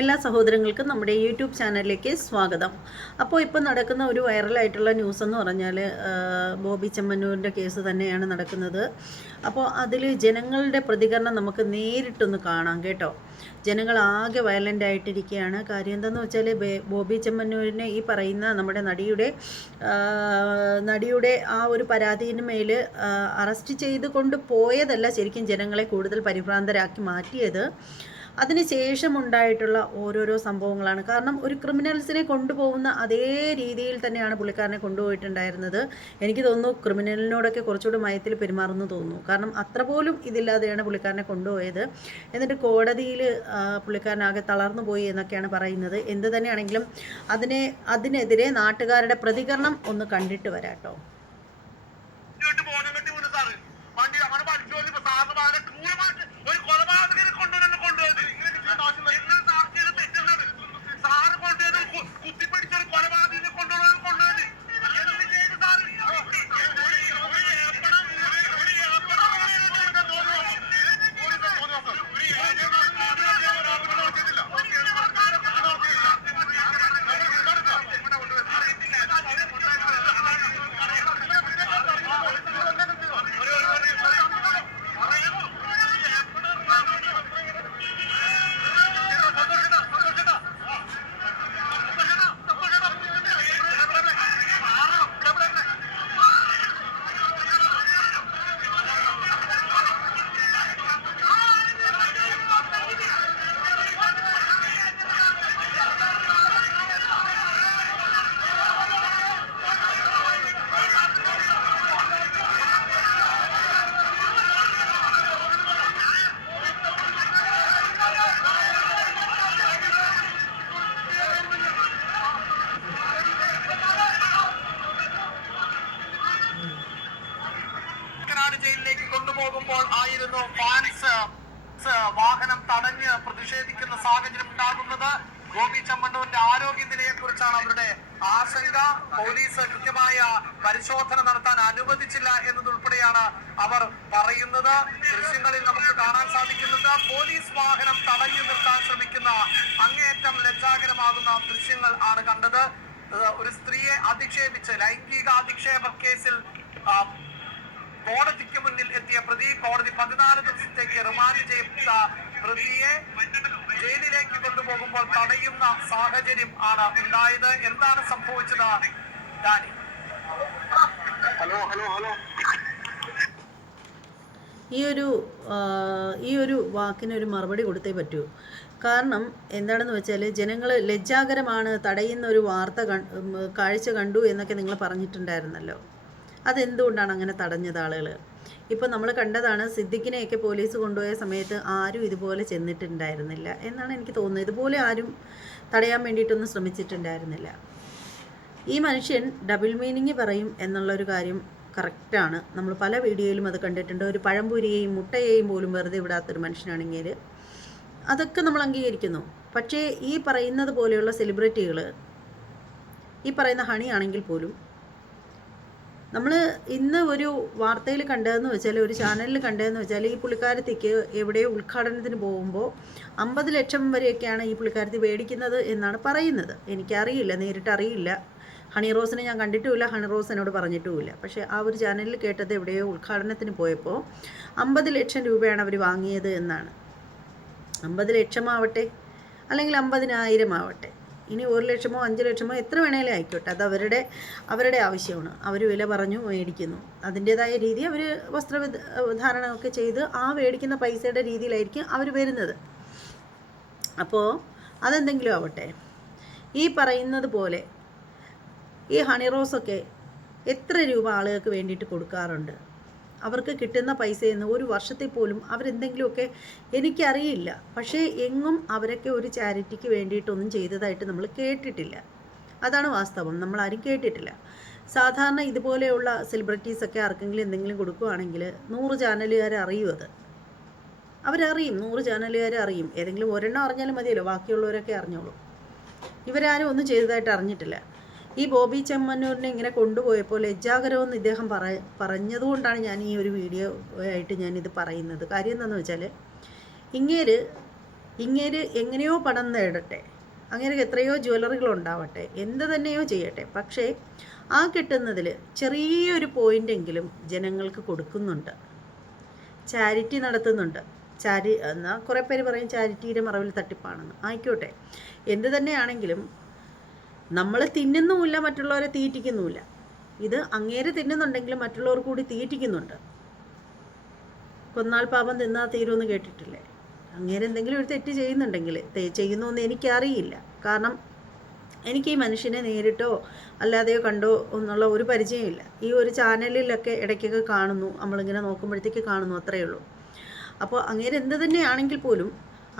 എല്ലാ സഹോദരങ്ങൾക്കും നമ്മുടെ യൂട്യൂബ് ചാനലിലേക്ക് സ്വാഗതം. അപ്പോൾ ഇപ്പോൾ നടക്കുന്ന ഒരു വൈറലായിട്ടുള്ള ന്യൂസ് എന്ന് പറഞ്ഞാൽ ബോബി ചെമ്മന്നൂരിൻ്റെ കേസ് തന്നെയാണ് നടക്കുന്നത്. അപ്പോൾ അതിൽ ജനങ്ങളുടെ പ്രതികരണം നമുക്ക് നേരിട്ടൊന്ന് കാണാം കേട്ടോ. ജനങ്ങൾ ആകെ വയലൻ്റ് ആയിട്ടിരിക്കുകയാണ്. കാര്യം എന്താണെന്ന് വെച്ചാൽ ബോബി ചെമ്മന്നൂരിനെ ഈ പറയുന്ന നമ്മുടെ നടിയുടെ ആ ഒരു പരാതിന് മേൽ അറസ്റ്റ് ചെയ്ത് കൊണ്ട് പോയതല്ല ശരിക്കും ജനങ്ങളെ കൂടുതൽ പരിഭ്രാന്തരാക്കി മാറ്റിയത്. അതിനുശേഷം ഉണ്ടായിട്ടുള്ള ഓരോരോ സംഭവങ്ങളാണ്. കാരണം ഒരു ക്രിമിനൽസിനെ കൊണ്ടുപോകുന്ന അതേ രീതിയിൽ തന്നെയാണ് പുള്ളിക്കാരനെ കൊണ്ടുപോയിട്ടുണ്ടായിരുന്നത്. എനിക്ക് തോന്നുന്നു ക്രിമിനലിനോടൊക്കെ കുറച്ചുകൂടി മയത്തിൽ പെരുമാറുന്നു തോന്നുന്നു. കാരണം അത്ര പോലും ഇതില്ലാതെയാണ് പുള്ളിക്കാരനെ കൊണ്ടുപോയത്. എന്നിട്ട് കോടതിയിൽ പുള്ളിക്കാരനാകെ തളർന്നു പോയി എന്നൊക്കെയാണ് പറയുന്നത്. എന്ത് തന്നെയാണെങ്കിലും അതിനെതിരെ നാട്ടുകാരുടെ പ്രതികരണം ഒന്ന് കണ്ടിട്ട് വരാട്ടോ. ജയിലിലേക്ക് കൊണ്ടുപോകുമ്പോൾ ആയിരുന്നു ഫാൻസ് വാഹനം തടഞ്ഞ് പ്രതിഷേധിക്കുന്ന സാഹചര്യം ഉണ്ടാകുന്നത്. ഗോപി ചെമ്മണ്ണൂരിന്റെ ആരോഗ്യനിലയെ കുറിച്ചാണ് അവരുടെ ആശങ്ക. പോലീസ് കൃത്യമായ പരിശോധന നടത്താൻ അനുവദിച്ചില്ല എന്നതുൾപ്പെടെയാണ് അവർ പറയുന്നത്. ദൃശ്യങ്ങളിൽ നമുക്ക് കാണാൻ സാധിക്കുന്നത് പോലീസ് വാഹനം തടഞ്ഞു നിർത്താൻ ശ്രമിക്കുന്ന അങ്ങേയറ്റം ലജ്ജാകരമാകുന്ന ദൃശ്യങ്ങൾ ആണ് കണ്ടത്. ഒരു സ്ത്രീയെ അധിക്ഷേപിച്ച് ലൈംഗിക അധിക്ഷേപ കേസിൽ കോടതിക്ക് മുന്നിൽ എത്തിയ പ്രതി, കോടതി 14 ദിവസത്തേക്ക് റിമാൻഡ് ചെയ്ത പ്രതിയെ ജയിലിലേക്ക് കൊണ്ടുപോകുമ്പോൾ തടയുന്ന സാഹചര്യം ആണ് ഉണ്ടായത്. എന്താണ് സംഭവിച്ചത് ഡാനി? ഈ ഒരു വാക്കിനൊരു മറുപടി കൊടുത്തേ പറ്റൂ. കാരണം എന്താണെന്ന് വെച്ചാൽ ജനങ്ങൾ ലജ്ജാകരമാണ്, തടയുന്ന ഒരു കാഴ്ച കണ്ടു എന്നൊക്കെ നിങ്ങൾ പറഞ്ഞിട്ടുണ്ടായിരുന്നല്ലോ. അതെന്തുകൊണ്ടാണ് അങ്ങനെ തടഞ്ഞത് ആളുകൾ? ഇപ്പോൾ നമ്മൾ കണ്ടതാണ്, സിദ്ദിഖിനെയൊക്കെ പോലീസ് കൊണ്ടുപോയ സമയത്ത് ആരും ഇതുപോലെ ചെന്നിട്ടുണ്ടായിരുന്നില്ല എന്നാണ് എനിക്ക് തോന്നുന്നത്. ഇതുപോലെ ആരും തടയാൻ വേണ്ടിയിട്ടൊന്നും ശ്രമിച്ചിട്ടുണ്ടായിരുന്നില്ല. ഈ മനുഷ്യൻ ഡബിൾ മീനിങ് പറയും എന്നുള്ളൊരു കാര്യം കറക്റ്റാണ്. നമ്മൾ പല വീഡിയോയിലും അത് കണ്ടിട്ടുണ്ട്. ഒരു പഴംപൊരിയെയും മുട്ടയെയും പോലും വെറുതെ വിടാത്തൊരു മനുഷ്യനാണെങ്കിൽ അതൊക്കെ നമ്മൾ അംഗീകരിക്കുന്നു. പക്ഷേ ഈ പറയുന്നത് പോലെയുള്ള സെലിബ്രിറ്റികൾ, ഈ പറയുന്ന ഹണി ആണെങ്കിൽ പോലും, നമ്മൾ ഇന്ന് ഒരു വാർത്തയിൽ കണ്ടതെന്ന് വെച്ചാൽ, ഒരു ചാനലിൽ കണ്ടതെന്ന് വെച്ചാൽ, ഈ പുള്ളിക്കാരത്തേക്ക് എവിടെയോ ഉദ്ഘാടനത്തിന് പോകുമ്പോൾ 50 ലക്ഷം വരെയൊക്കെയാണ് ഈ പുള്ളിക്കാരത്തി മേടിക്കുന്നത് എന്നാണ് പറയുന്നത്. എനിക്കറിയില്ല, നേരിട്ട് അറിയില്ല. ഹണി റോസിനെ ഞാൻ കണ്ടിട്ടുമില്ല, ഹണി റോസ് എന്നോട് പറഞ്ഞിട്ടുമില്ല. പക്ഷേ ആ ഒരു ചാനലിൽ കേട്ടത് എവിടെയോ ഉദ്ഘാടനത്തിന് പോയപ്പോൾ 50 ലക്ഷം രൂപയാണ് അവർ വാങ്ങിയത് എന്നാണ്. 50 ലക്ഷമാവട്ടെ അല്ലെങ്കിൽ 50,000 ആവട്ടെ, ഇനി 1 ലക്ഷമോ 5 ലക്ഷമോ എത്ര വേണേലും ആയിക്കോട്ടെ, അത് അവരുടെ ആവശ്യമാണ്. അവർ വില പറഞ്ഞു മേടിക്കുന്നു. അതിൻ്റേതായ രീതി അവർ വസ്ത്രധാരണമൊക്കെ ചെയ്ത് ആ മേടിക്കുന്ന പൈസയുടെ രീതിയിലായിരിക്കും അവർ വരുന്നത്. അപ്പോൾ അതെന്തെങ്കിലും ആവട്ടെ. ഈ പറയുന്നത് പോലെ ഈ ഹണി റോസൊക്കെ എത്ര രൂപ ആളുകൾക്ക് വേണ്ടിയിട്ട് കൊടുക്കാറുണ്ട്. അവർക്ക് കിട്ടുന്ന പൈസയിൽ നിന്ന് ഒരു വർഷത്തിൽ പോലും അവരെന്തെങ്കിലുമൊക്കെ, എനിക്കറിയില്ല, പക്ഷേ എങ്ങും അവരൊക്കെ ഒരു ചാരിറ്റിക്ക് വേണ്ടിയിട്ടൊന്നും ചെയ്തതായിട്ട് നമ്മൾ കേട്ടിട്ടില്ല. അതാണ് വാസ്തവം. നമ്മളാരും കേട്ടിട്ടില്ല. സാധാരണ ഇതുപോലെയുള്ള സെലിബ്രിറ്റീസൊക്കെ ആർക്കെങ്കിലും എന്തെങ്കിലും കൊടുക്കുകയാണെങ്കിൽ 100 ചാനലുകാരെ അറിയും. അവരറിയും, 100 ചാനലുകാരെ അറിയും. ഏതെങ്കിലും ഒരെണ്ണം അറിഞ്ഞാലും മതിയല്ലോ, ബാക്കിയുള്ളവരൊക്കെ അറിഞ്ഞോളൂ. ഇവരാരും ഒന്നും ചെയ്തതായിട്ട് അറിഞ്ഞിട്ടില്ല. ഈ ബോബി ചെമ്മന്നൂരിനെ ഇങ്ങനെ കൊണ്ടുപോയപ്പോൾ ലജ്ജാകരമെന്ന് ഇദ്ദേഹം പറഞ്ഞതുകൊണ്ടാണ് ഞാൻ ഈ ഒരു വീഡിയോ ആയിട്ട് ഞാനിത് പറയുന്നത്. കാര്യം എന്താണെന്ന് വെച്ചാൽ, ഇങ്ങേര് ഇങ്ങേര് എങ്ങനെയോ പണം നേടട്ടെ, അങ്ങനെ എത്രയോ ജ്വല്ലറികളുണ്ടാവട്ടെ, എന്ത് തന്നെയോ ചെയ്യട്ടെ, പക്ഷേ ആ കിട്ടുന്നതിൽ ചെറിയൊരു പോയിൻ്റെങ്കിലും ജനങ്ങൾക്ക് കൊടുക്കുന്നുണ്ട്, ചാരിറ്റി നടത്തുന്നുണ്ട്. എന്നാൽ കുറേ പേര് പറയും ചാരിറ്റിയുടെ മറവിൽ തട്ടിപ്പാണെന്ന്. ആയിക്കോട്ടെ, എന്ത് തന്നെയാണെങ്കിലും നമ്മൾ തിന്നുന്നുമില്ല, മറ്റുള്ളവരെ തീറ്റിക്കുന്നുമില്ല. ഇത് അങ്ങേര് തിന്നുന്നുണ്ടെങ്കിലും മറ്റുള്ളവർ കൂടി തീറ്റിക്കുന്നുണ്ട്. കൊന്നാൽ പാപം തിന്നാൽ തീരുമെന്ന് കേട്ടിട്ടില്ലേ? അങ്ങേര് എന്തെങ്കിലും ഒരു തെറ്റ് ചെയ്യുന്നുണ്ടെങ്കിൽ ചെയ്യുന്നു എന്ന് എനിക്കറിയില്ല. കാരണം എനിക്ക് ഈ മനുഷ്യനെ നേരിട്ടോ അല്ലാതെയോ കണ്ടോ എന്നുള്ള ഒരു പരിചയമില്ല. ഈ ഒരു ചാനലിലൊക്കെ ഇടയ്ക്കൊക്കെ കാണുന്നു, നമ്മളിങ്ങനെ നോക്കുമ്പോഴത്തേക്ക് കാണുന്നു, അത്രയേ ഉള്ളൂ. അപ്പോൾ അങ്ങേര് എന്ത് തന്നെയാണെങ്കിൽ പോലും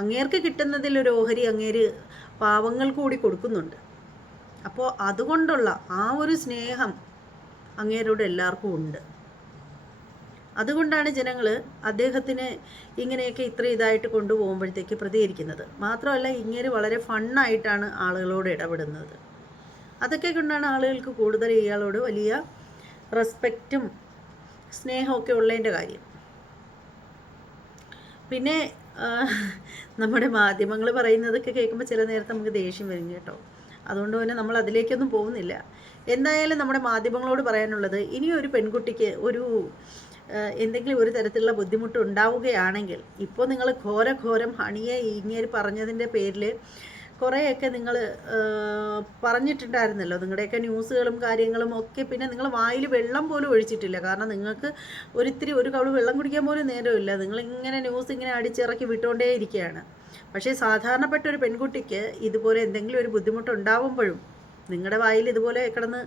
അങ്ങേർക്ക് കിട്ടുന്നതിലൊരു ഓഹരി അങ്ങേര് പാവങ്ങൾ കൂടി കൊടുക്കുന്നുണ്ട്. അപ്പോൾ അതുകൊണ്ടുള്ള ആ ഒരു സ്നേഹം അങ്ങേരോട് എല്ലാവർക്കും ഉണ്ട്. അതുകൊണ്ടാണ് ജനങ്ങൾ അദ്ദേഹത്തിന് ഇങ്ങനെയൊക്കെ ഇത്ര ഇതായിട്ട് കൊണ്ടുപോകുമ്പോഴത്തേക്ക് പ്രതികരിക്കുന്നത്. മാത്രമല്ല, ഇങ്ങേര് വളരെ ഫണ്ണായിട്ടാണ് ആളുകളോട് ഇടപെടുന്നത്. അതൊക്കെ കൊണ്ടാണ് ആളുകൾക്ക് കൂടുതൽ ഇയാളോട് വലിയ റെസ്പെക്റ്റും സ്നേഹമൊക്കെ ഉള്ളതിൻ്റെ കാര്യം. പിന്നെ നമ്മുടെ മാധ്യമങ്ങൾ പറയുന്നതൊക്കെ കേൾക്കുമ്പോൾ ചില നേരത്തെ നമുക്ക് ദേഷ്യം വരും കേട്ടോ. അതുകൊണ്ട് തന്നെ നമ്മൾ അതിലേക്കൊന്നും പോകുന്നില്ല. എന്തായാലും നമ്മുടെ മാധ്യമങ്ങളോട് പറയാനുള്ളത്, ഇനി ഒരു പെൺകുട്ടിക്ക് എന്തെങ്കിലും ഒരു തരത്തിലുള്ള ബുദ്ധിമുട്ട് ഉണ്ടാവുകയാണെങ്കിൽ, ഇപ്പോൾ നിങ്ങൾ ഘോരം ഹണിയെ ഇങ്ങനെ പറഞ്ഞതിൻ്റെ പേരിൽ കുറേയൊക്കെ നിങ്ങൾ പറഞ്ഞിട്ടുണ്ടായിരുന്നല്ലോ, നിങ്ങളുടെയൊക്കെ ന്യൂസുകളും കാര്യങ്ങളും ഒക്കെ. പിന്നെ നിങ്ങൾ വായിൽ വെള്ളം പോലും ഒഴിച്ചിട്ടില്ല. കാരണം നിങ്ങൾക്ക് ഒരു കവള് വെള്ളം കുടിക്കാൻ പോലും നേരമില്ല. നിങ്ങളിങ്ങനെ ന്യൂസ് ഇങ്ങനെ അടിച്ചിറക്കി വിട്ടുകൊണ്ടേ ഇരിക്കുകയാണ്. പക്ഷേ സാധാരണപ്പെട്ട ഒരു പെൺകുട്ടിക്ക് ഇതുപോലെ എന്തെങ്കിലും ഒരു ബുദ്ധിമുട്ടുണ്ടാവുമ്പോഴും നിങ്ങളുടെ വായിൽ ഇതുപോലെ കിടന്ന്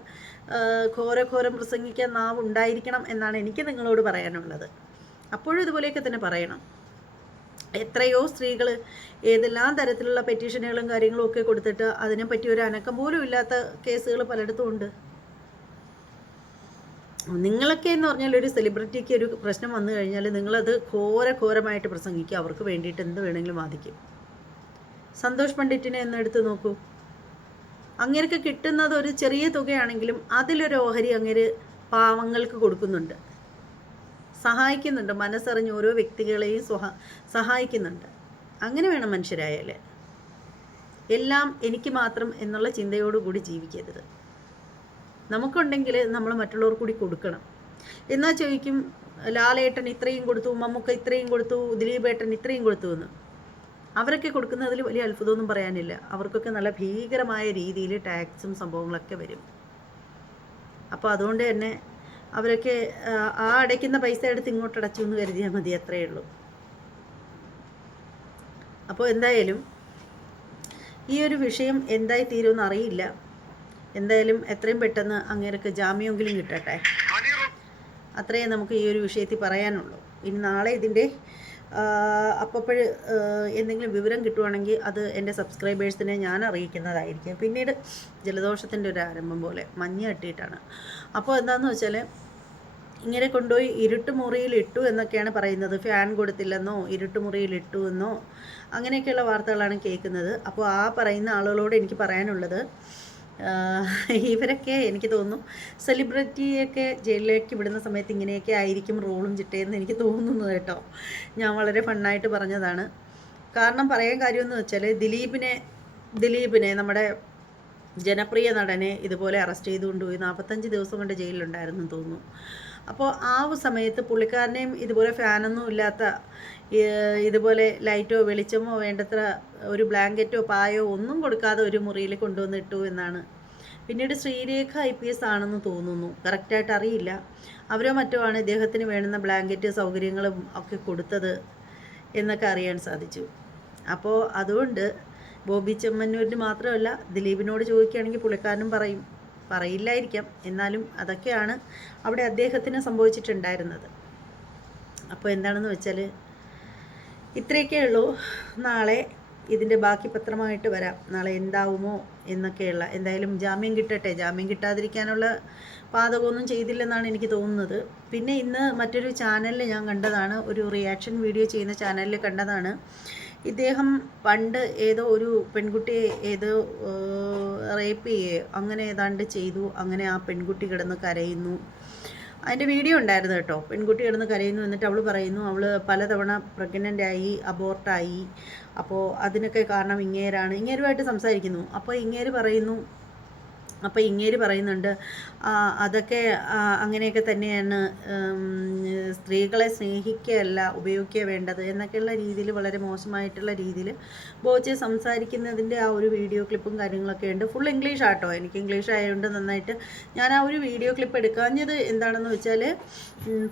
ഘോരം പ്രസംഗിക്കാൻ നാവ് ഉണ്ടായിരിക്കണം എന്നാണ് എനിക്ക് നിങ്ങളോട് പറയാനുള്ളത്. അപ്പോഴും ഇതുപോലെയൊക്കെ തന്നെ പറയണം. എത്രയോ സ്ത്രീകൾ ഏതെല്ലാം തരത്തിലുള്ള പെറ്റീഷനുകളും കാര്യങ്ങളും ഒക്കെ കൊടുത്തിട്ട് അതിനെപ്പറ്റി ഒരു അനക്കം പോലും ഇല്ലാത്ത കേസുകൾ പലയിടത്തും ഉണ്ട്. നിങ്ങളൊക്കെ എന്ന് പറഞ്ഞാൽ ഒരു സെലിബ്രിറ്റിക്ക് ഒരു പ്രശ്നം വന്നു കഴിഞ്ഞാൽ നിങ്ങളത് ഘോരമായിട്ട് പ്രസംഗിക്കുക. അവർക്ക് വേണ്ടിയിട്ട് എന്ത് വേണമെങ്കിലും വാദിക്കും. സന്തോഷ് പണ്ഡിറ്റിനെ എന്നെടുത്ത് നോക്കൂ. അങ്ങേർക്ക് കിട്ടുന്നത് ഒരു ചെറിയ തുകയാണെങ്കിലും അതിലൊരു ഓഹരി അങ്ങേര് പാവങ്ങൾക്ക് കൊടുക്കുന്നുണ്ട്, സഹായിക്കുന്നുണ്ട്. മനസ്സറിഞ്ഞ് ഓരോ വ്യക്തികളെയും സഹായിക്കുന്നുണ്ട്. അങ്ങനെ വേണം മനുഷ്യരായാൽ. എല്ലാം എനിക്ക് മാത്രം എന്നുള്ള ചിന്തയോടുകൂടി ജീവിക്കരുത്. നമുക്കുണ്ടെങ്കിൽ നമ്മൾ മറ്റുള്ളവർ കൂടി കൊടുക്കണം. എന്നാൽ ചോദിക്കും, ലാലേട്ടൻ ഇത്രയും കൊടുത്തു, മമ്മൂക്ക ഇത്രയും കൊടുത്തു, ദിലീപേട്ടൻ ഇത്രയും കൊടുത്തു എന്ന്. അവരൊക്കെ കൊടുക്കുന്നതിൽ വലിയ അത്ഭുതമൊന്നും പറയാനില്ല. അവർക്കൊക്കെ നല്ല ഭീകരമായ രീതിയിൽ ടാക്സും സംഭവങ്ങളൊക്കെ വരും. അപ്പോൾ അതുകൊണ്ട് തന്നെ അവരൊക്കെ ആ അടയ്ക്കുന്ന പൈസ എടുത്ത് ഇങ്ങോട്ട് അടച്ചു എന്ന് കരുതിയാൽ മതി, അത്രയേ ഉള്ളൂ. അപ്പോൾ എന്തായാലും ഈ ഒരു വിഷയം എന്തായി തീരുമെന്ന് അറിയില്ല. എന്തായാലും എത്രയും പെട്ടെന്ന് അങ്ങേർക്ക് ജാമ്യമെങ്കിലും കിട്ടട്ടെ. അത്രയേ നമുക്ക് ഈ ഒരു വിഷയത്തിൽ പറയാനുള്ളൂ. ഇനി നാളെ ഇതിൻ്റെ അപ്പോൾ എന്തെങ്കിലും വിവരം കിട്ടുവാണെങ്കിൽ അത് എൻ്റെ സബ്സ്ക്രൈബേഴ്സിനെ ഞാൻ അറിയിക്കുന്നതായിരിക്കും. പിന്നീട് ജലദോഷത്തിൻ്റെ ഒരു ആരംഭം പോലെ മഞ്ഞ് കെട്ടിയിട്ടാണ്. അപ്പോൾ എന്താണെന്ന് വെച്ചാൽ ഇങ്ങനെ കൊണ്ടുപോയി ഇരുട്ടുമുറിയിൽ ഇട്ടു എന്നൊക്കെയാണ് പറയുന്നത്. ഫാൻ കൊടുത്തില്ലെന്നോ ഇരുട്ടുമുറിയിൽ ഇട്ടു എന്നോ അങ്ങനെയൊക്കെയുള്ള വാർത്തകളാണ് കേൾക്കുന്നത്. അപ്പോൾ ആ പറയുന്ന ആളുകളോട് എനിക്ക് പറയാനുള്ളത്, ഇവരൊക്കെ എനിക്ക് തോന്നുന്നു സെലിബ്രിറ്റിയൊക്കെ ജയിലിലേക്ക് വിടുന്ന സമയത്ത് ഇങ്ങനെയൊക്കെ ആയിരിക്കും റോളും ചിട്ടയെന്ന് എനിക്ക് തോന്നുന്നു കേട്ടോ. ഞാൻ വളരെ ഫണ്ണായിട്ട് പറഞ്ഞതാണ്. കാരണം പറയാൻ കാര്യമെന്ന് വെച്ചാൽ ദിലീപിനെ നമ്മുടെ ജനപ്രിയ നടനെ ഇതുപോലെ അറസ്റ്റ് ചെയ്ത് കൊണ്ടുപോയി 45 ദിവസം കൊണ്ട് ജയിലിലുണ്ടായിരുന്നു തോന്നുന്നു. അപ്പോൾ ആ സമയത്ത് പുള്ളിക്കാരനെയും ഇതുപോലെ ഫാനൊന്നും ഇല്ലാത്ത, ഇതുപോലെ ലൈറ്റോ വെളിച്ചമോ വേണ്ടത്ര ഒരു ബ്ലാങ്കറ്റോ പായോ ഒന്നും കൊടുക്കാതെ ഒരു മുറിയിൽ കൊണ്ടുവന്നിട്ടു എന്നാണ്. പിന്നീട് ശ്രീരേഖ IPS ആണെന്ന് തോന്നുന്നു, കറക്റ്റായിട്ട് അറിയില്ല. അവരോ മറ്റോ ആണ് ഇദ്ദേഹത്തിന് വേണ്ടുന്ന ബ്ലാങ്കറ്റ് സൗകര്യങ്ങളും ഒക്കെ കൊടുത്തത് എന്നൊക്കെ അറിയാൻ സാധിച്ചു. അപ്പോൾ അതുകൊണ്ട് ബോബി ചെമ്മന്നൂരിന് മാത്രമല്ല, ദിലീപിനോട് ചോദിക്കുകയാണെങ്കിൽ പുള്ളിക്കാരനും പറയില്ലായിരിക്കാം. എന്നാലും അതൊക്കെയാണ് അവിടെ അദ്ദേഹത്തിന് സംഭവിച്ചിട്ടുണ്ടായിരുന്നത്. അപ്പോൾ എന്താണെന്ന് വെച്ചാൽ ഇത്രയൊക്കെ ഉള്ളൂ. നാളെ ഇതിൻ്റെ ബാക്കി പത്രമായിട്ട് വരാം. നാളെ എന്താവുമോ എന്നൊക്കെയുള്ള, എന്തായാലും ജാമ്യം കിട്ടട്ടെ. ജാമ്യം കിട്ടാതിരിക്കാനുള്ള പാതകമൊന്നും ചെയ്തില്ലെന്നാണ് എനിക്ക് തോന്നുന്നത്. പിന്നെ ഇന്ന് മറ്റൊരു ചാനലിൽ ഞാൻ കണ്ടതാണ്, ഒരു റിയാക്ഷൻ വീഡിയോ ചെയ്യുന്ന ചാനലിൽ കണ്ടതാണ്. ഇദ്ദേഹം പണ്ട് ഏതോ ഒരു പെൺകുട്ടിയെ റേപ്പ് ചെയ്യുകയോ അങ്ങനെ ഏതാണ്ട് ചെയ്തു. അങ്ങനെ ആ പെൺകുട്ടി കിടന്ന് കരയുന്നു. അതിൻ്റെ വീഡിയോ ഉണ്ടായിരുന്നു കേട്ടോ. പെൺകുട്ടി കിടന്ന് കരയുന്നു, എന്നിട്ട് അവൾ പറയുന്നു അവൾ പലതവണ പ്രഗ്നൻ്റായി, അബോർട്ടായി, അപ്പോൾ അതിനൊക്കെ കാരണം ഇങ്ങേരുമായിട്ട് സംസാരിക്കുന്നു. അപ്പോൾ ഇങ്ങേര് പറയുന്നുണ്ട് അതൊക്കെ അങ്ങനെയൊക്കെ തന്നെയാണ്, സ്ത്രീകളെ സ്നേഹിക്കുകയല്ല ഉപയോഗിക്കുക വേണ്ടത് എന്നൊക്കെയുള്ള രീതിയിൽ, വളരെ മോശമായിട്ടുള്ള രീതിയിൽ ബോച്ചെ സംസാരിക്കുന്നതിൻ്റെ ആ ഒരു വീഡിയോ ക്ലിപ്പും കാര്യങ്ങളൊക്കെ ഉണ്ട്. ഫുൾ ഇംഗ്ലീഷ് ആട്ടോ. എനിക്ക് ഇംഗ്ലീഷ് ആയതുകൊണ്ട് നന്നായിട്ട് ഞാൻ ആ ഒരു വീഡിയോ ക്ലിപ്പ് എടുക്കാഞ്ഞത് എന്താണെന്ന് വെച്ചാൽ,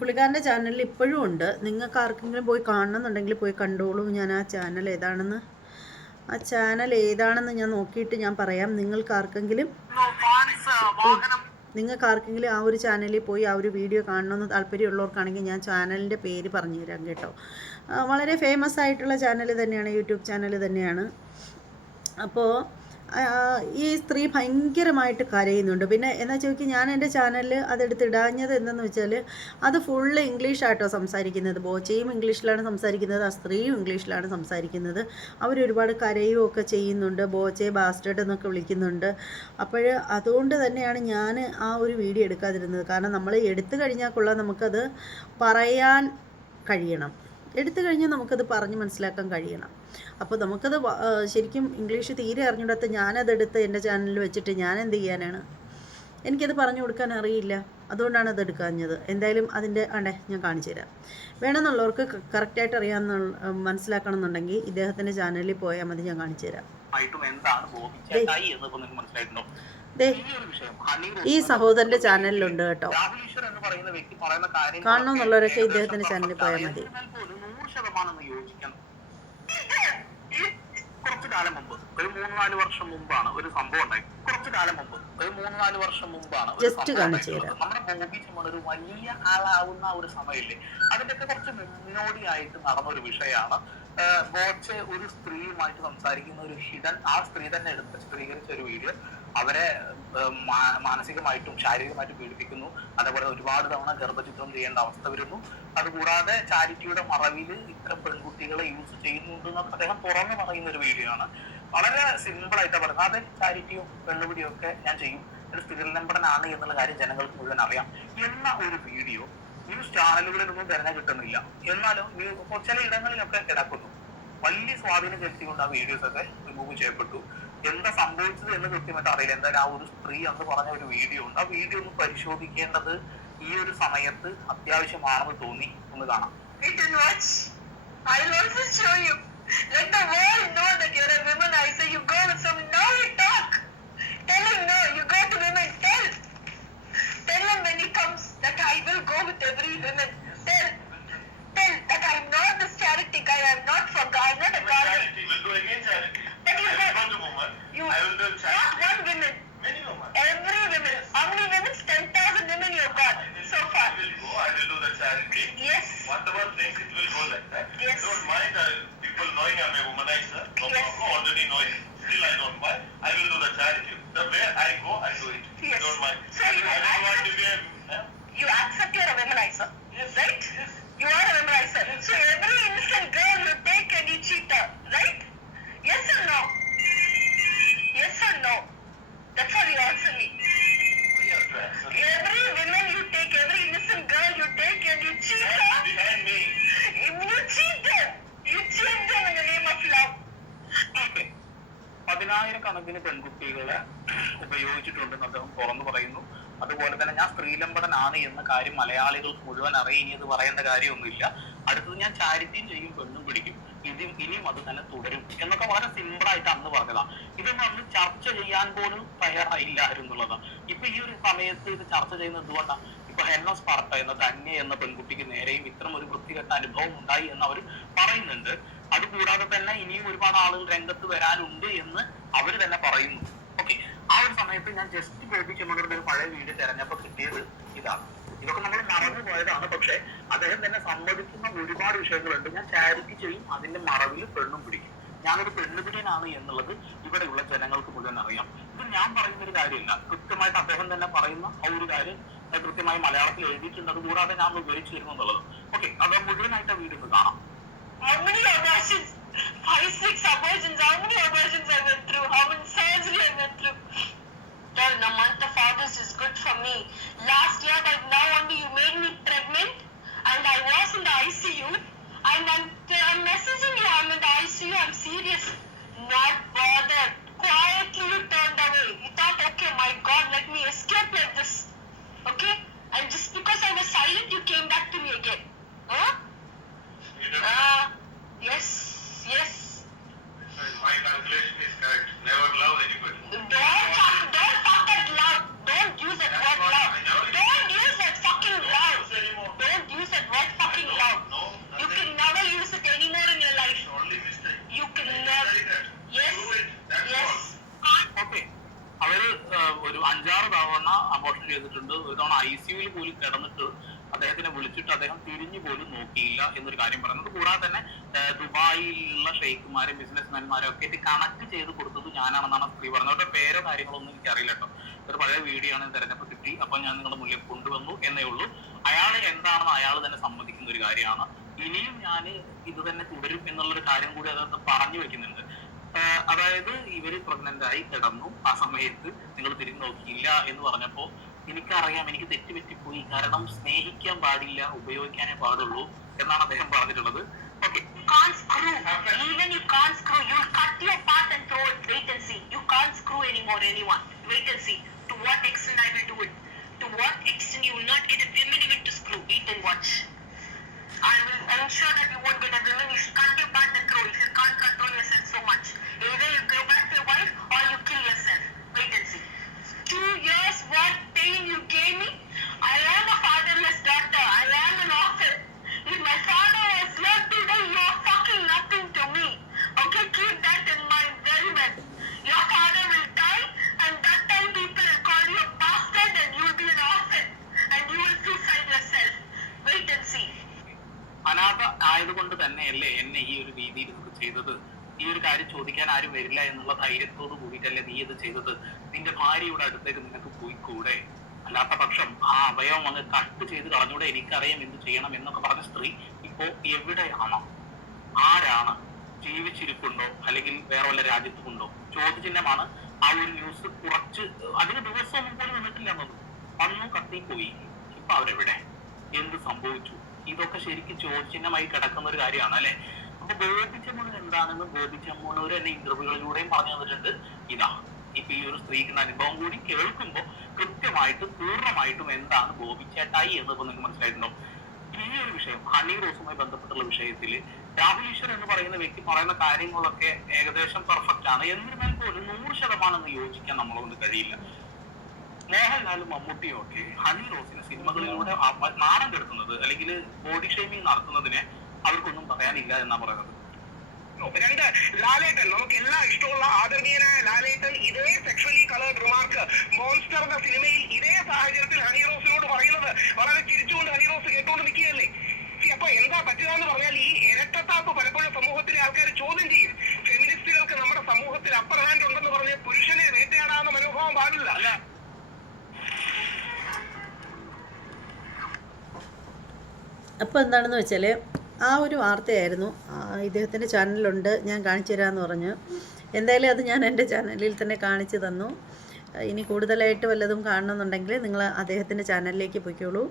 പുള്ളിക്കാരൻ്റെ ചാനലിൽ ഇപ്പോഴും ഉണ്ട്. നിങ്ങൾക്ക് ആർക്കെങ്കിലും പോയി കാണണമെന്നുണ്ടെങ്കിൽ പോയി കണ്ടോളൂ. ഞാൻ ആ ചാനൽ ഏതാണെന്ന് ഞാൻ നോക്കിയിട്ട് ഞാൻ പറയാം. നിങ്ങൾക്ക് ആർക്കെങ്കിലും ആ ഒരു ചാനലിൽ പോയി ആ ഒരു വീഡിയോ കാണണമെന്ന് താല്പര്യമുള്ളവർക്കാണെങ്കിൽ ഞാൻ ചാനലിൻ്റെ പേര് പറഞ്ഞു തരാം കേട്ടോ. വളരെ ഫേമസ് ആയിട്ടുള്ള ചാനൽ തന്നെയാണ്, യൂട്യൂബ് ചാനൽ തന്നെയാണ്. അപ്പോൾ ഈ സ്ത്രീ ഭയങ്കരമായിട്ട് കരയുന്നുണ്ട്. പിന്നെ എന്താ ചോദിക്കുക, ഞാൻ എൻ്റെ ചാനലിൽ അതെടുത്തിടാഞ്ഞത് എന്തെന്ന് വെച്ചാൽ, അത് ഫുള്ള് ഇംഗ്ലീഷായിട്ടോ സംസാരിക്കുന്നത്. ബോച്ചയും ഇംഗ്ലീഷിലാണ് സംസാരിക്കുന്നത്, ആ സ്ത്രീയും ഇംഗ്ലീഷിലാണ് സംസാരിക്കുന്നത്. അവരൊരുപാട് കരയുമൊക്കെ ചെയ്യുന്നുണ്ട്, ബോച്ചയെ ബാസ്റ്റേഡ് എന്നൊക്കെ വിളിക്കുന്നുണ്ട്. അപ്പോൾ അതുകൊണ്ട് തന്നെയാണ് ഞാൻ ആ ഒരു വീഡിയോ എടുക്കാതിരുന്നത്. കാരണം നമ്മൾ എടുത്തു കഴിഞ്ഞാൽ കൊള്ളാം, നമുക്കത് പറയാൻ കഴിയണം. എടുത്തു കഴിഞ്ഞാൽ നമുക്കത് പറഞ്ഞ് മനസ്സിലാക്കാൻ കഴിയണം. അപ്പോൾ നമുക്കത് ശരിക്കും ഇംഗ്ലീഷ് തീരെ അറിഞ്ഞൂടാത്ത ഞാനതെടുത്ത് എൻ്റെ ചാനലിൽ വെച്ചിട്ട് ഞാൻ എന്ത് ചെയ്യാനാണ്? എനിക്കത് പറഞ്ഞു കൊടുക്കാൻ അറിയില്ല, അതുകൊണ്ടാണ് അത് എടുക്കാഞ്ഞത്. എന്തായാലും അതിൻ്റെ ഞാൻ കാണിച്ചു തരാം. വേണമെന്നുള്ളവർക്ക് കറക്റ്റായിട്ട് മനസ്സിലാക്കണം എന്നുണ്ടെങ്കിൽ ഇദ്ദേഹത്തിൻ്റെ ചാനലിൽ പോയാൽ മതി, ഞാൻ കാണിച്ചു തരാം. ഈ സഹോദരൻ്റെ ചാനലിലുണ്ട് കേട്ടോ. കാണണമെന്നുള്ളവരൊക്കെ ഇദ്ദേഹത്തിൻ്റെ ചാനലിൽ പോയാൽ മതി. കുറച്ചു കാലം മുമ്പ്, ഒരു 3-4 വർഷം മുമ്പാണ് ഒരു സംഭവം ഉണ്ടായി. കുറച്ചു കാലം മുമ്പ്, ഒരു 3-4 വർഷം മുമ്പാണ് നമ്മുടെ ബോബി ചമ്മൺ ഒരു വലിയ ആളാവുന്ന ഒരു സമയമില്ലേ, അതിന്റെയൊക്കെ കുറച്ച് മുന്നോടിയായിട്ട് നടന്ന ഒരു വിഷയമാണ്. ബോച്ചെ ഒരു സ്ത്രീയുമായിട്ട് സംസാരിക്കുന്ന ഒരു ഹിഡൻ, ആ സ്ത്രീ തന്നെ എടുത്ത് ചിത്രീകരിച്ച ഒരു വീഡിയോ. അവരെ മാനസികമായിട്ടും ശാരീരികമായിട്ടും പീഡിപ്പിക്കുന്നു. അതേപോലെ ഒരുപാട് തവണ ഗർഭചിത്രം ചെയ്യേണ്ട അവസ്ഥ വരുന്നു. അതുകൂടാതെ ചാരിറ്റിയുടെ മറവിൽ ഇത്തരം പെൺകുട്ടികളെ യൂസ് ചെയ്യുന്നുണ്ട് എന്നൊക്കെ അദ്ദേഹം തുറന്നു പറയുന്ന ഒരു വീഡിയോ ആണ്. വളരെ സിമ്പിൾ ആയിട്ടാണ് പറയുന്നത്. അതെ, ചാരിറ്റിയും പെണ്ണുപിടിയും ഒക്കെ ഞാൻ ചെയ്യും, ഒരു സ്ഥിരലംബടനാണ് എന്നുള്ള കാര്യം ജനങ്ങൾക്ക് മുഴുവൻ അറിയാം എന്ന ഒരു വീഡിയോ ന്യൂസ് ചാനലുകളിലൊന്നും തിരഞ്ഞു കിട്ടുന്നില്ല. എന്നാലും ചില ഇടങ്ങളിലൊക്കെ കിടക്കുന്നു. വലിയ സ്വാധീനം ചെലുത്തിക്കൊണ്ട് ആ വീഡിയോസ് ഒക്കെ റിമൂവ് ചെയ്യപ്പെട്ടു. എന്താ സംഭവിച്ചത് എന്ന് കൃത്യമായിട്ട് അറിയില്ല. എന്തായാലും ആ ഒരു സ്ത്രീ അന്ന് പറഞ്ഞ ഒരു വീഡിയോ ഉണ്ട്. ആ വീഡിയോ ഒന്ന് പരിശോധിക്കേണ്ടത് ഈ ഒരു സമയത്ത് അത്യാവശ്യമാണെന്ന് തോന്നി. ഒന്ന് കാണാം. കണക്കിന് പെൺകുട്ടികളെ ഉപയോഗിച്ചിട്ടുണ്ടെന്ന് അദ്ദേഹം തുറന്നു പറയുന്നു. അതുപോലെ തന്നെ ഞാൻ സ്ത്രീലംബടനാണ് എന്ന കാര്യം മലയാളികൾക്ക് മുഴുവൻ അറിയുന്നത് പറയേണ്ട കാര്യമൊന്നുമില്ല. അടുത്തത് ഞാൻ ചാരിറ്റിയും ചെയ്യും, പെണ്ണും പിടിക്കും, ഇനിയും അത് തന്നെ തുടരും എന്നൊക്കെ വളരെ സിമ്പിളായിട്ട് അന്ന് പറഞ്ഞതാണ്. ഇതൊന്നും അന്ന് ചർച്ച ചെയ്യാൻ പോലും തയ്യാറായില്ലായിരുന്നുള്ളതാണ്. ഇപ്പൊ ഈ ഒരു സമയത്ത് ഇത് ചർച്ച ചെയ്യുന്നത് എന്തുകൊണ്ടാണ്? ഇപ്പൊ ഹെന്ന സ്പാർട്ട എന്ന ധന്യ എന്ന പെൺകുട്ടിക്ക് നേരെയും ഇത്തരം ഒരു വൃത്തികെട്ട അനുഭവം ഉണ്ടായി എന്ന് അവർ പറയുന്നുണ്ട്. അതുകൂടാതെ തന്നെ ഇനിയും ഒരുപാട് ആളുകൾ രംഗത്ത് വരാനുണ്ട് എന്ന് അവർ തന്നെ പറയുന്നു. ഓക്കെ, ആ ഒരു സമയത്ത് ഞാൻ ജസ്റ്റ് ബേബി ചമ്മണിയുടെ ഒരു പഴയ വീഡിയോ തെരഞ്ഞപ്പോൾ കിട്ടിയത് ഇതാണ്. ഇതൊക്കെ നമ്മൾ മറന്നു പോയതാണ്. പക്ഷെ അദ്ദേഹം തന്നെ സമ്മതിക്കുന്ന ഒരുപാട് വിഷയങ്ങളുണ്ട്. ഞാൻ ചാരിറ്റി ചെയ്യും, അതിന്റെ മറവിൽ പെണ്ണും പിടിക്കും, ഞാനൊരു പെണ്ണുപിടിയനാണ് എന്നുള്ളത് ഇവിടെയുള്ള ജനങ്ങൾക്ക് മുഴുവൻ അറിയാം. ഇത് ഞാൻ പറയുന്ന ഒരു കാര്യമില്ല, കൃത്യമായിട്ട് അദ്ദേഹം തന്നെ പറയുന്ന ആ ഒരു കാര്യം കൃത്യമായി മലയാളത്തിൽ എഴുതിയിട്ടുണ്ട്. അതുകൂടാതെ ഞാൻ ഉപയോഗിച്ചു തരുന്നു എന്നുള്ളത്. ഓക്കെ, അത് മുഴുവനായിട്ട് ആ വീഡിയോ കാണാം. How many abortions? 5-6 abortions. How many abortions I went through? How many surgery I went through? Tell, the month of August is good for me. Last year, but now only you made Formulation is correct. Never love anybody. Don't fucking love. Don't use that word love. Don't use that fucking love. Don't use that word fucking love. You can never use it anymore in your life. Only mistake. You can never. Yes. Yes. Okay, അവര് ഒരു 5-6 തവണ abortion ചെയ്തിട്ടുണ്ട്. ഒരു തവണ ICUവിൽ പോലും കിടന്നിട്ട് അദ്ദേഹത്തിനെ വിളിച്ചിട്ട് അദ്ദേഹം തിരിഞ്ഞു പോലും നോക്കിയില്ല എന്നൊരു കാര്യം പറയുന്നത്. കൂടാതെ തന്നെ ദുബായിലുള്ള ഷെയ്ഖുമാരും ബിസിനസ്മാൻമാരും ഒക്കെ ആയിട്ട് കണക്ട് ചെയ്ത് കൊടുത്തത് ഞാനാണെന്നാണ് സ്ത്രീ പറഞ്ഞത്. അവരുടെ പേരോ കാര്യങ്ങളൊന്നും എനിക്കറിയില്ല കേട്ടോ. ഒരു പഴയ വീഡിയോ ആണ് തിരഞ്ഞെടുപ്പ് കിട്ടി, അപ്പൊ ഞാൻ നിങ്ങളുടെ മുന്നിൽ കൊണ്ടുവന്നു എന്നേ ഉള്ളൂ. അയാൾ എന്താണെന്ന് അയാൾ തന്നെ സമ്മതിക്കുന്ന ഒരു കാര്യമാണ്. ഇനിയും ഞാൻ ഇത് തന്നെ തുടരും എന്നുള്ളൊരു കാര്യം കൂടി അതൊന്ന് പറഞ്ഞു വെക്കുന്നുണ്ട്. അതായത് ഇവര് പ്രഗ്നന്റ് ആയി കിടന്നു, ആ സമയത്ത് നിങ്ങൾ തിരിഞ്ഞു നോക്കിയില്ല എന്ന് പറഞ്ഞപ്പോ എനിക്കറിയാം എനിക്ക് തെറ്റുപറ്റിപ്പോയി, കാരണം സ്നേഹിക്കാൻ പാടില്ല, ഉപയോഗിക്കാനേ പാടുള്ളൂ എന്നാണ് അദ്ദേഹം പറഞ്ഞിട്ടുള്ളത്. Okay, Can't screw. Even you can't screw. You'll cut your part and throw it. Wait and see. You can't screw anymore anyone. Wait and see. To what extent I will do it. To what extent you will not get a women even to screw. Wait and watch. I will ensure that you won't get a women. You should cut your part and throw. If you can't control yourself so much, either you go back to your wife or you kill yourself. Wait and see. 2 years what pain you gave me. I am a fatherless daughter. I am an orphan. If my father was left today, you are fucking nothing to me. Okay, keep that in mind very well. Your father will die, and that time people will call you a bastard, and you will be an orphan, and you will suicide yourself. Wait and see. അനാഥ ആയതുകൊണ്ട് തന്നെയല്ലേ എന്നെ ഈ ഒരു രീതിയിൽ ഇത് ചെയ്തത്. ഈ ഒരു കാര്യം ചോദിക്കാൻ ആരും വരില്ല എന്നുള്ള ധൈര്യത്തോട് കൂടിയിട്ടല്ലേ നീ ഇത് ചെയ്തത്. നിന്റെ ഭാര്യയുടെ അടുത്തേക്ക് നിനക്ക് പോയിക്കൂടെ? അല്ലാത്ത പക്ഷം ആ അവയവം അങ്ങ് കട്ട് ചെയ്ത് കളഞ്ഞൂടെ? എനിക്കറിയാം എന്ത് ചെയ്യണം എന്നൊക്കെ പറഞ്ഞ സ്ത്രീ ഇപ്പോ എവിടെയാണോ, ആരാണ്, ജീവിച്ചിരിപ്പുണ്ടോ അല്ലെങ്കിൽ വേറെ വല്ല രാജ്യത്തുമുണ്ടോ? ചോദ്യചിഹ്നമാണ്. ആ ഒരു ന്യൂസ് കുറച്ച് അതിന് ദിവസമൊന്നും പോലും നിന്നിട്ടില്ല എന്നത്. അന്ന് കത്തിപ്പോയി. ഇപ്പൊ അവരെവിടെ, എന്ത് സംഭവിച്ചു? ഇതൊക്കെ ശരിക്കും ചോദ്യചിഹ്നമായി കിടക്കുന്ന ഒരു കാര്യമാണ് അല്ലെ. അപ്പൊ ബോബി ചെമ്മണ്ണൂർ എന്താണെന്ന് ബോബി ചെമ്മണ്ണൂർ എന്നെ ഇന്റർവ്യൂകളിലൂടെയും പറഞ്ഞു തന്നിട്ടുണ്ട്. ഇതാ ഇപ്പൊ ഈ ഒരു സ്ത്രീയുടെ അനുഭവം കൂടി കേൾക്കുമ്പോൾ കൃത്യമായിട്ടും പൂർണ്ണമായിട്ടും എന്താണ് ബോബി ചേട്ടായി എന്നിപ്പോ നിങ്ങൾക്ക് മനസ്സിലായിട്ടുണ്ടോ? ഈ ഒരു വിഷയം ഹണി റോസുമായി ബന്ധപ്പെട്ടുള്ള വിഷയത്തിൽ രാഹുൽ ഈശ്വർ എന്ന് പറയുന്ന വ്യക്തി പറയുന്ന കാര്യങ്ങളൊക്കെ ഏകദേശം പെർഫെക്റ്റ് ആണ്. എന്നിരുന്നാൽ പോലും 100% യോജിക്കാൻ നമ്മളെ കൊണ്ട് കഴിയില്ല. മോഹൻലാലും മമ്മൂട്ടിയും ഒക്കെ ഹണി റോസിനെ സിനിമകളിലൂടെ നാണം കെടുത്തുന്നത് അല്ലെങ്കിൽ ബോഡി ഷേമിങ് നടത്തുന്നതിനെ അവർക്കൊന്നും പറയാനില്ല എന്നാ പറയുന്നത്. രണ്ട്, ലാലേട്ടൻ, നമുക്ക് എല്ലാം ഇഷ്ടമുള്ള ആദരണീയനായ ലാലേട്ടൻ ഇതേ സെക്ഷലി കളേർഡ് റിമാർക്ക് മോൺസ്റ്റർ എന്ന സിനിമയിൽ ഇതേ സാഹചര്യത്തിൽ ഹണി റോസിനോട് പറയുന്നത് വളരെ ചിരിച്ചുകൊണ്ട് ഹണി റോസ് കേട്ടുകൊണ്ട് നിൽക്കുകയല്ലേ. അപ്പൊ എന്താ പറ്റുക എന്ന് പറഞ്ഞാൽ ഈ ഇരട്ടത്താപ്പ് പലപ്പോഴും സമൂഹത്തിലെ ആൾക്കാർ ചോദ്യം ചെയ്യും. ഫെമിനിസ്റ്റുകൾക്ക് നമ്മുടെ സമൂഹത്തിൽ അപ്പർ ഹാൻഡ് ഉണ്ടെന്ന് പറഞ്ഞ് പുരുഷനെ വേട്ടയാടാവുന്ന മനോഭാവം പാടില്ല. അപ്പോൾ എന്താണെന്ന് വെച്ചാൽ ആ ഒരു വാർത്തയായിരുന്നു. ഇദ്ദേഹത്തിൻ്റെ ചാനലുണ്ട്, ഞാൻ കാണിച്ചു തരാമെന്ന് പറഞ്ഞു. എന്തായാലും അത് ഞാൻ എൻ്റെ ചാനലിൽ തന്നെ കാണിച്ചു തന്നു. ഇനി കൂടുതലായിട്ട് വല്ലതും കാണണമെന്നുണ്ടെങ്കിൽ നിങ്ങൾ അദ്ദേഹത്തിൻ്റെ ചാനലിലേക്ക് പോയിക്കോളൂ.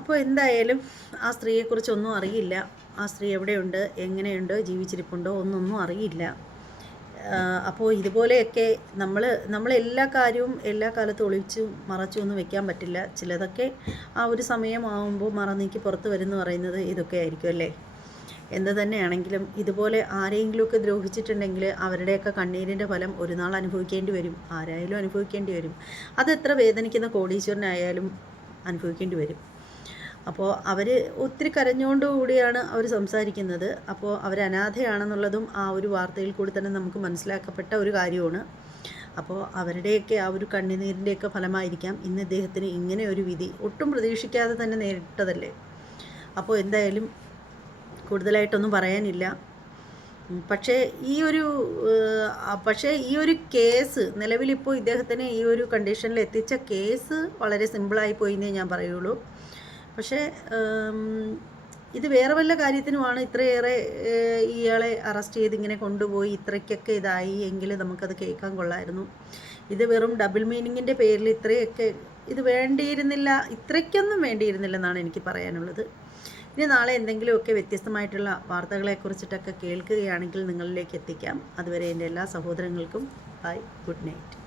അപ്പോൾ എന്തായാലും ആ സ്ത്രീയെക്കുറിച്ചൊന്നും അറിയില്ല. ആ സ്ത്രീ എവിടെയുണ്ട്, എങ്ങനെയുണ്ട്, ജീവിച്ചിരിപ്പുണ്ടോ ഒന്നൊന്നും അറിയില്ല. അപ്പോൾ ഇതുപോലെയൊക്കെ നമ്മൾ എല്ലാ കാര്യവും എല്ലാ കാലത്തും ഒളിച്ചു മറച്ചു ഒന്നും വെക്കാൻ പറ്റില്ല. ചിലതൊക്കെ ആ ഒരു സമയമാകുമ്പോൾ മറന്നീക്കി പുറത്ത് വരുമെന്ന് പറയുന്നത് ഇതൊക്കെ ആയിരിക്കും അല്ലേ. എന്ത് തന്നെയാണെങ്കിലും ഇതുപോലെ ആരെങ്കിലുമൊക്കെ ദ്രോഹിച്ചിട്ടുണ്ടെങ്കിൽ അവരുടെയൊക്കെ കണ്ണീരിൻ്റെ ഫലം ഒരു നാൾ അനുഭവിക്കേണ്ടി വരും. ആരായാലും അനുഭവിക്കേണ്ടി വരും. അതെത്ര വേദനിക്കുന്ന കോടീശ്വരനായാലും അനുഭവിക്കേണ്ടി വരും. അപ്പോൾ അവർ ഒത്തിരി കരഞ്ഞുകൊണ്ടുകൂടിയാണ് അവർ സംസാരിക്കുന്നത്. അപ്പോൾ അവർ അനാഥയാണെന്നുള്ളതും ആ ഒരു വാർത്തയിൽ കൂടി തന്നെ നമുക്ക് മനസ്സിലാക്കപ്പെട്ട ഒരു കാര്യമാണ്. അപ്പോൾ അവരുടെയൊക്കെ ആ ഒരു കണ്ണുനീരിൻ്റെയൊക്കെ ഫലമായിരിക്കാം ഇന്ന് ഇദ്ദേഹത്തിന് ഇങ്ങനെ ഒരു വിധി ഒട്ടും പ്രതീക്ഷിക്കാതെ തന്നെ നേരിട്ടതല്ലേ. അപ്പോൾ എന്തായാലും കൂടുതലായിട്ടൊന്നും പറയാനില്ല. പക്ഷേ ഈ ഒരു കേസ് നിലവിലിപ്പോൾ ഇദ്ദേഹത്തിന് ഈ ഒരു കണ്ടീഷനിൽ എത്തിച്ച കേസ് വളരെ സിമ്പിളായി പോയിന്നേ ഞാൻ പറയുള്ളൂ. പക്ഷേ ഇത് വേറെ വല്ല കാര്യത്തിനുമാണ് ഇത്രയേറെ ഇയാളെ അറസ്റ്റ് ചെയ്ത് ഇങ്ങനെ കൊണ്ടുപോയി ഇത്രയ്ക്കൊക്കെ ഇതായി എങ്കിൽ നമുക്കത് കേൾക്കാൻ കൊള്ളായിരുന്നു. ഇത് വെറും ഡബിൾ മീനിങ്ങിൻ്റെ പേരിൽ ഇത്രയൊക്കെ ഇത് വേണ്ടിയിരുന്നില്ല, ഇത്രയ്ക്കൊന്നും വേണ്ടിയിരുന്നില്ലെന്നാണ് എനിക്ക് പറയാനുള്ളത്. ഇനി നാളെ എന്തെങ്കിലുമൊക്കെ വ്യത്യസ്തമായിട്ടുള്ള വാർത്തകളെക്കുറിച്ചിട്ടൊക്കെ കേൾക്കുകയാണെങ്കിൽ നിങ്ങളിലേക്ക് എത്തിക്കാം. അതുവരെ എൻ്റെ എല്ലാ സഹോദരങ്ങൾക്കും ബൈ, ഗുഡ് നൈറ്റ്.